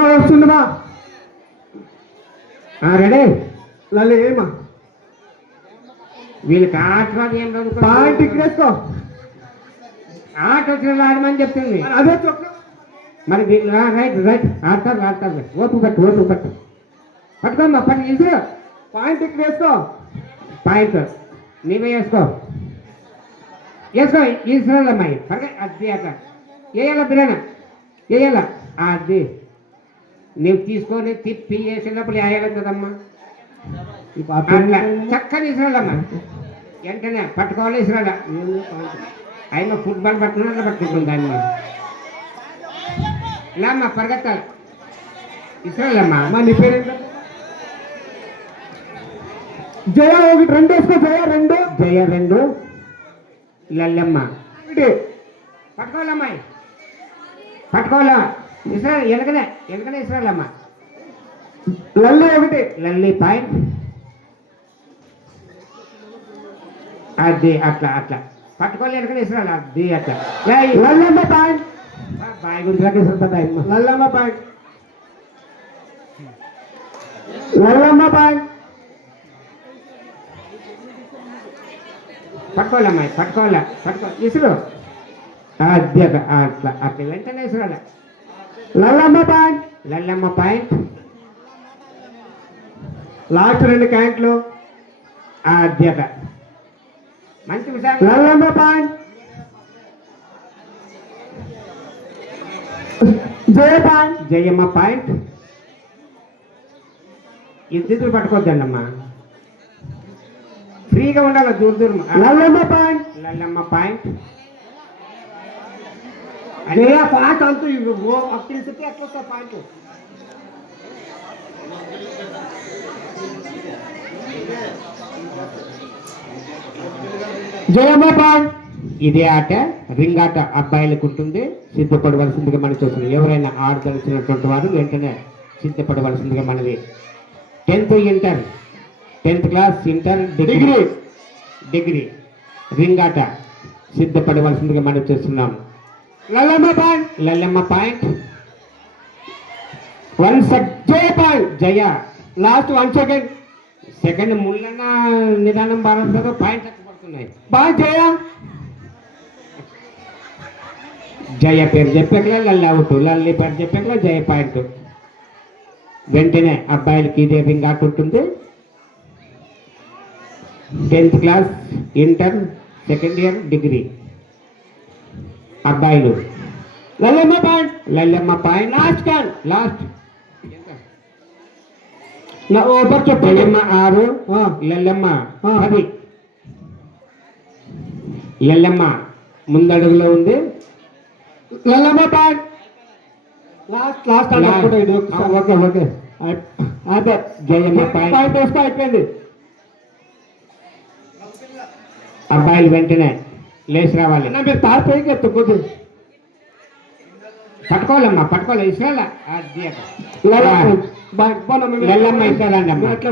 ఏమో వస్తుందిమా రెడీ లల్లి ఏమా వీళ్ళకి ఆట రాదు ఏం రాదు పాయింట్ ఇక్కడేసుకో ఆట వచ్చిన ఆడమని చెప్తుంది అదే చొక్క మరి వీళ్ళు రైట్ రైట్ ఆడతారు ఓటు పట్టు పట్టుకోమ్మా పట్టు ఇసురు పాయింట్ ఇక్కడ వేసుకో పాయింట్ నీవే వేసుకో ఇసురాలమ్మాయి అది అట్లా వేయాల బిర్యానా వేయాల అది నువ్వు తీసుకొని తిప్పి వేసినప్పుడు వేయాలి కదమ్మా అట్లా చక్కని ఇసురాలమ్మా వెంటనే పట్టుకోవాలి ఇసురాల అయినా ఫుట్బాల్ పట్టుకున్నా పట్టుకుంటుంది దాన్ని ఇలా అమ్మా పరిగెత్తాలి ఇసురాలమ్మా మా నీ పేరు జయ ఒకటి రెండు వేసుకో జయ రెండు లల్లమ్మ పట్టుకోవాలమ్మాయి పట్టుకోవాలా ఇసురాలు వెనకనే ఇసురాలమ్మ లల్లి ఒకటి లల్లి పాయింట్ అది అట్లా పట్టుకోవాలి వెనకనే ఇసురాలి అది అట్లా లల్లమ్మ పాయింట్ బాయ్ గురించి ఇసురుతుందా లల్లమ్మ పాయింట్ లల్లమ్మ పాయింట్ పట్టుకోవాలమ్మాయి పట్టుకోవాలా ఇసురు అది అట్లా వెంటనే ఇసురాల లల్లమ్మ పాయింట్ లాస్ట్ రెండు క్యాంట్లు అది మంచి విషయం లల్లమ్మ పాయింట్ జయమ్మ పాయింట్ ఇద్దరు పట్టుకోవద్దండమ్మా ఫ్రీగా ఉండాలి దూరం లల్లమ్మ పాయింట్ అదే పాయింట్ అంటూ అక్కడికి ఎట్లా వస్తా పాయింట్ జయమ్మ పాయింట్ ఇదే ఆట రింగ్ ఆట అబ్బాయిలకు ఉంటుంది సిద్ధపడవలసిందిగా మనం చూస్తున్నాం ఎవరైనా ఆడదలిచినటువంటి వారు వెంటనే సిద్ధపడవలసిందిగా మనది 10th class inter degree ring ఆట సిద్ధపడవలసిందిగా మనం చూస్తున్నాం లల్లమ్మ పాయింట్ జయ లాస్ట్ 1 సెకండ్ ముళ్ళన్న నిదానం భారత పాయింట్ పడుతున్నాయి జయ పేరు చెప్పేకలా లల్లి అవుట్ లల్లి పేరు చెప్పేకలా జయ పాయింట్ వెంటనే అబ్బాయిలకి ఇదే రింగ్ ఆట ఉంటుంది 10th class inter second year degree అబ్బాయిలు లల్లమ్మ పాయింట్ లాస్ట్ ఓవర్ జయమ్మ 6 లల్లమ్మ 10 లల్లమ్మ ముందడుగులో ఉంది లల్లమ్మ పాయింట్ లాస్ట్ ఓకే అదే జయమ్మ పాయింట్ అయిపోయింది అబ్బాయిలు వెంటనే లేచి రావాలి మీరు తాడిపోయి కొద్ది పట్టుకోవాలమ్మా ఇసురాలా అది లల్లమ్మ ఇస్తారండి అమ్మ ఎట్లా